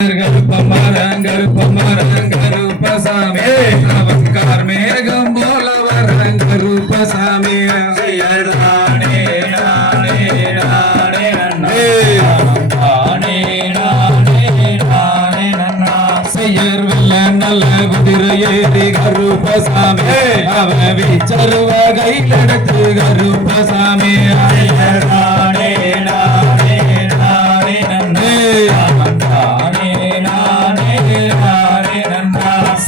கருப்பமரங்கருப்பசாமி அவன் கார்மேகம் போல வரங்கருப்பசாமி செய்யர் வெல்ல நல்ல குதிரையேறி கருப்பசாமி அவன் வீச்சருவ கையிலெடுத்து கருப்பசாமி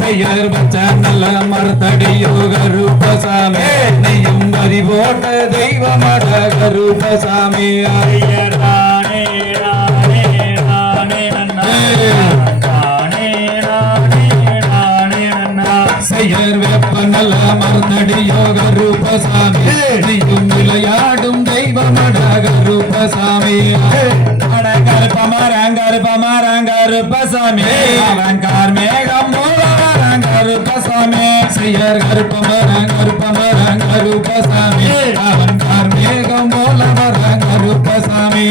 செய்யர் வச்ச நல்ல மரத்தடியோ கருப்பசாமி நெய்யும் வரி போட்ட தெய்வமட கருப்பசாமி செய்யர் வெப்ப நல்ல மரத்தடியோ கருப்பசாமி நெய்யும் விளையாடும் தெய்வமட கருப்பசாமி கருப்பசாமி அவன் கார்மேகம் கருப்பசாமி செய்யர் கருப்பசாமி அவன் கார்மேகம் போல வர கருப்பசாமி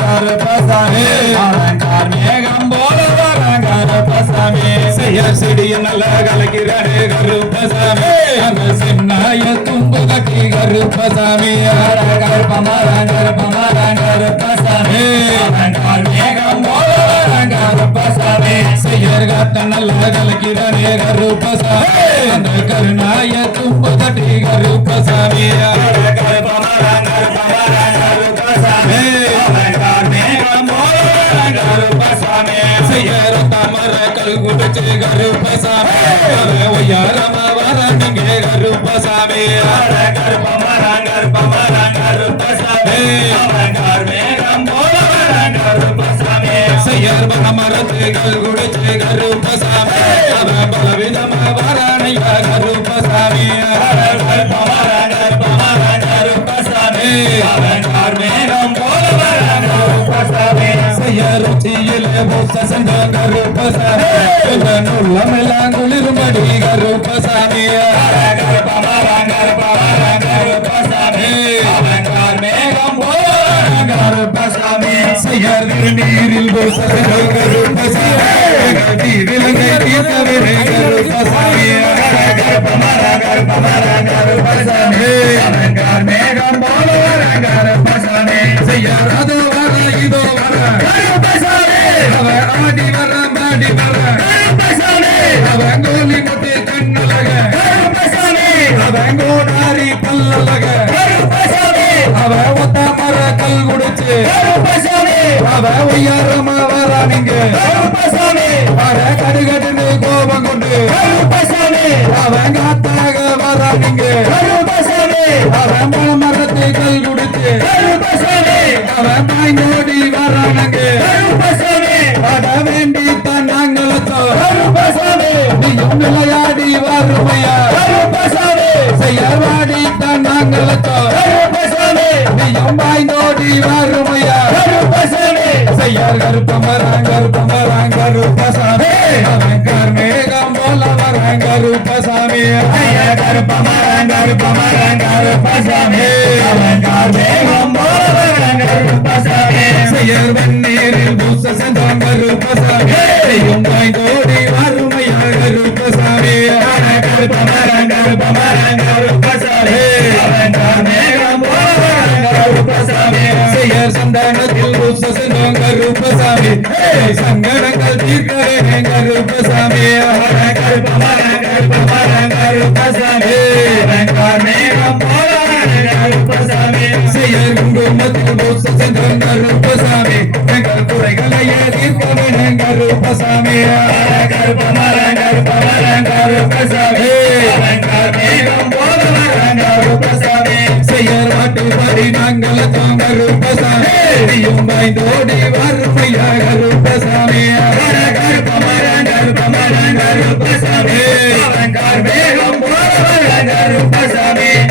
கருப்பசாமி அவன் கார்மேகம் போல வர கருப்பசாமி செய்யர் செடிய நல்ல கலக்கிறானே கருப்பசாமி அந்த சின்னாய தும்பு கட்டி கருப்பசாமி கருப்பசாமி அவன் கார்மேகம் போல வர கருப்பசாமி செய்யர் காத்த நல்ல கலக்கிறானே கருப்பசாமி அந்த கருணாய தும்பு கட்டி கருப்பசாமி செய்யர் தாமர கல்குடிச்சு கருப்பசாமி ஒய்யாரமா வர நீங்க கருப்பசாமி செய்யர் மரத்துகள் குடிச்சு கருப்பசாமி அவன் பலவிதமா வரானைய கருப்பசாமி செய்யர் உச்சியிலே பூச சென்ற கருப்பசாமி உள்ளமெல்லாம் குளிர்மடி கருப்பசாமி செய்யர் நீரில் பூச சென்ற கருப்பசாமி விலங்கை தீர்த்தவரே கருப்பசாமி செய்யர் அதோ வர இதோ வர அவன் ஆடி வர பாடி வர அவன் கோலி முட்டி கண்ணலக அவன் கோடாரி பல்லலக அவன் ஒத்த மர கல் குடிச்சு அவன் ஒய்யாரமா வரானிங்க வர கடுகடுன்னு கோபம் கொண்டு அவன் காத்தாக வரானிங்க அவன் மரத்தை கல் குடிச்சு அவன் பாய்ந்தோடி வரானங்க அட வேண்டி தான் நீயும் விளையாடி வறுமையா செய்யவாடி தான் நீயும் பாய்ந்தோடி வறுமையா செய்யார் கருப்பமராங்கருப்பசாமி அவன் கார்மேகம் போல வராங்கருப்பசாமி கருப்பமராங்கருப்பசாமி அவன் கார்மேகம் போல வராங்கருப்பசாமி செய்யர் வெந்நீரில் பூச சென்றான் கருப்பசாமி பாய்ந்தோடி வறுமையா கருப்பசாமி கருப்பமராங்கருப்பசாமி அவன் கார்மேகம் போல செய்யர் சந்தானத்தில் பூச சென்றான் கருப்பசாமி சங்கடங்கள் தீர்க்கவே கருப்பசாமி கருப்பசாமி செய்யர் குங்குமத்தில் பூச சென்றான் கருப்பசாமி எங்கள் குறைகளை தீர்க்கவே கருப்பசாமி கருப்பசாமி செய்யர் வாட்டுப்படி நாங்கள் கருப்பசாமி நீயும் பாய்ந்தோடி வறுமையா கருப்பசாமி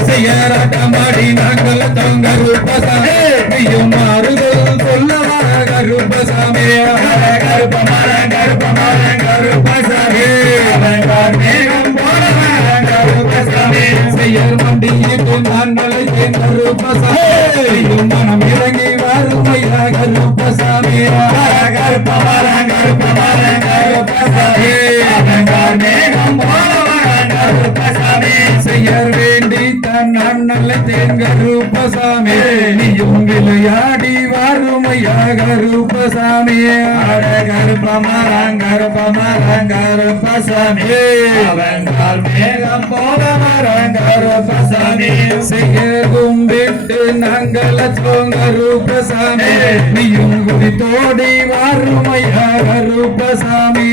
செய்யராட்டமாடி நாங்கள் கருப்பசாமி நீயும் மாறுதல் சொல்ல வர கருப்பசாமி கருப்பசாமி செய்யர் மண்டியிட்டு நான்களை கருப்பசாமி மனம் இறங்கி வறுமையா கருப்பசாமி செய்யர் வேண்டி தன் அண்ணலை தேன் கருப்பசாமி நீயும் விளையாடி வறுமையா கருப்பசாமி கருப்பசாமி அவன் மேகம் போல கருப்பசாமி செய்ய கும்பிட்டு நாங்கள் கருப்பசாமி நீயும் குதித்தோடி வறுமையா கருப்பசாமி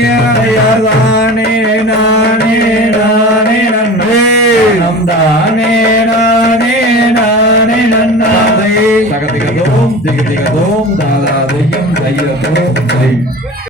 தானே